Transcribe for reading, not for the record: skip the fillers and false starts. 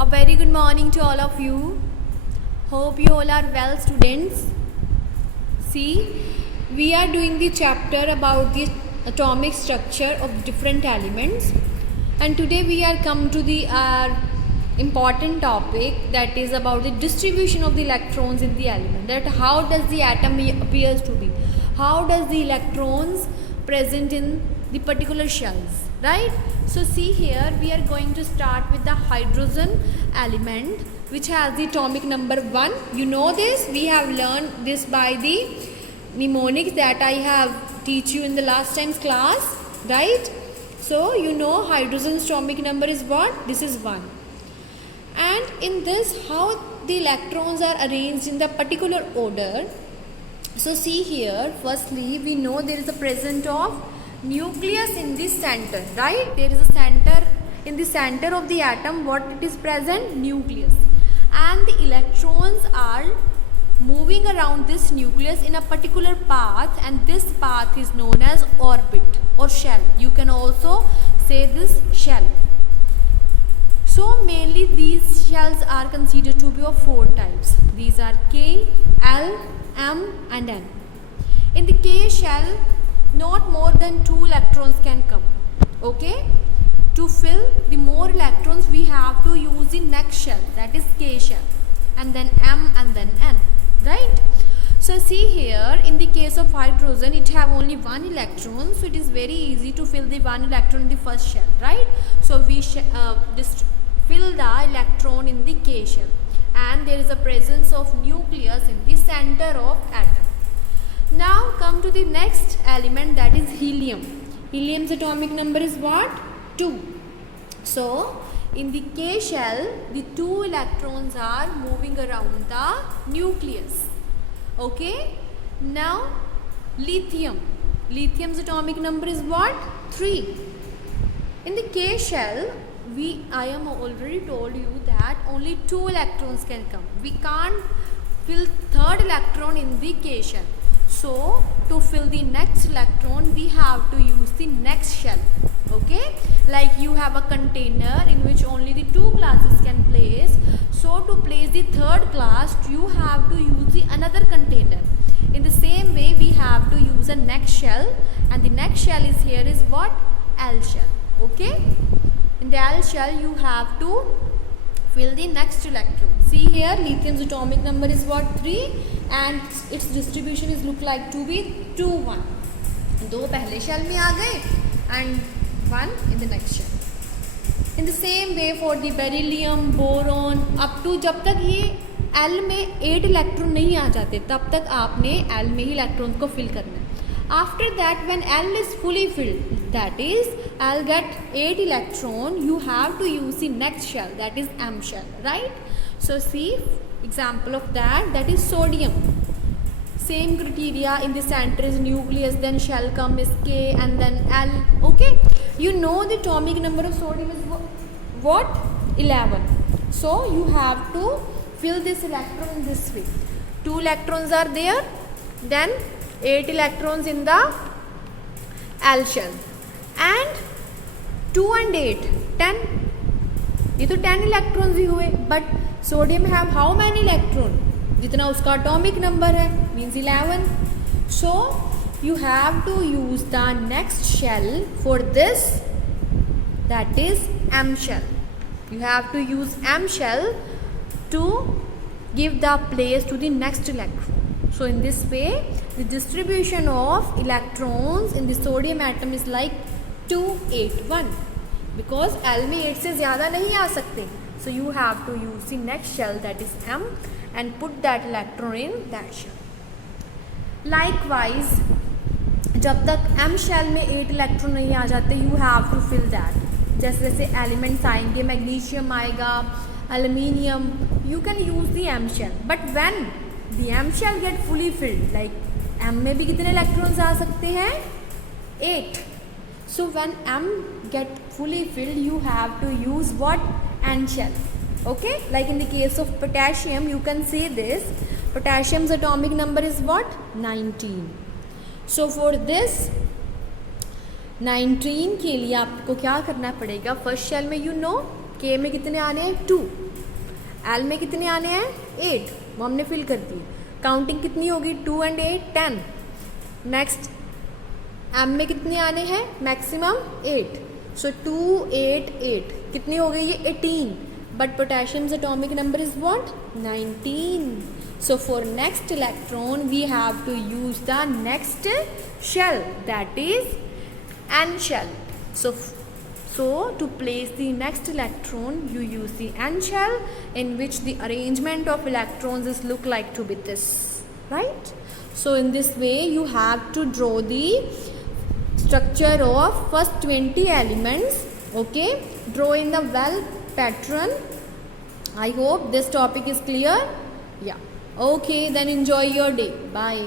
A very good morning to all of you. Hope you all are well, students. See, we are doing the chapter about the atomic structure of different elements, and today we are come to the important topic, that is about the distribution of the electrons in the element. That how does the atom appears to be? How does the electrons present in the particular shells, right? So see here, we are going to start with the hydrogen element, which has the atomic number 1. You know this, we have learned this by the mnemonics that I have teach you in the last time's class, right? So you know hydrogen's atomic number is what? This is 1. And in this, how the electrons are arranged in the particular order. So see here, firstly we know there is a presence of nucleus in the center, right? There is a center, in the center of the atom what it is present? Nucleus. And the electrons are moving around this nucleus in a particular path, and this path is known as orbit or shell. You can also say this shell. So mainly these shells are considered to be of 4 types. These are K, L, M and N. In the K shell, not more than 2 electrons can come. Okay? To fill the more electrons, we have to use the next shell, that is K shell, and then M and then N, right? So see here, in the case of hydrogen, it have only 1 electron, so it is very easy to fill the 1 electron in the first shell, right? So we just fill the electron in the K shell, and there is a presence of nucleus in the center of atom. Now come to the next element, that is helium. Helium's atomic number is what? 2. So in the K shell, the 2 electrons are moving around the nucleus. Okay. Now lithium. Lithium's atomic number is what? 3. In the K shell, I am already told you that only 2 electrons can come. We can't fill 3rd electron in the K shell. So to fill the next electron, we have to use the next shell. Okay, like you have a container in which only the 2 glasses can place. So to place the 3rd glass, you have to use the another container. In the same way, we have to use a next shell, and the next shell is here is what? L shell. Okay, in the L shell you have to fill the next electron. See here, lithium's atomic number is what? 3, and its distribution is look like to be 2, 1. 2 पहले shell में आ गए and 1 in the next shell. In the same way for the beryllium, boron, up to जब तक ये L में 8 electron नहीं आ जाते तब तक आपने L में ही इलेक्ट्रॉन को फिल करना है. After that, when L is fully filled, that is L get 8 electron, you have to use the next shell, that is M shell, right? So see example of that is sodium. Same criteria, in the center is nucleus, then shell come is K and then L. Okay, you know the atomic number of sodium is what? 11. So you have to fill this electron in this way. 2 electrons are there, then 8 electrons in the L shell, and 2 and 8 10. ये तो 10 electrons ही हुए, but sodium have how many electron? जितना उसका atomic number है, means 11. So you have to use the next shell for this, that is M shell. You have to use M shell to give the place to the next electron. So in this way, the distribution of electrons in the sodium atom is like 2, 8, 1. Because L में 8 से ज़्यादा नहीं आ सकते. So you have to use the next shell, that is M, and put that electron in that shell. Likewise, जब तक M shell में 8 electron नहीं आ जाते, you have to fill that. जैसे जैसे elements आएंगे, magnesium आएगा, aluminium, you can use the M shell. But when the M shell get fully filled, like M में भी कितने electrons आ सकते हैं? 8. So when M get fully filled, you have to use what? N shell. Okay, like in the case of potassium, you can see this. Potassium's atomic number is what? 19. So for this 19 के लिए आपको क्या करना पड़ेगा? First shell में you know K में कितने आने हैं 2, L में कितने आने हैं 8, वो हमने फिल कर दिए. काउंटिंग कितनी होगी 2 and 8 10. नेक्स्ट M में कितने आने हैं मैक्सिमम 8, सो 2 8 8 कितनी हो गई ये 18. But potassiums atomic number is what 19. So for next electron we have to use the next shell, that is N shell. So to place the next electron you use the N shell, in which the arrangement of electrons is look like to be this, right? So in this way you have to draw the structure of first 20 elements. Okay, draw in the well pattern. I hope this topic is clear. Yeah. Okay, then enjoy your day. Bye.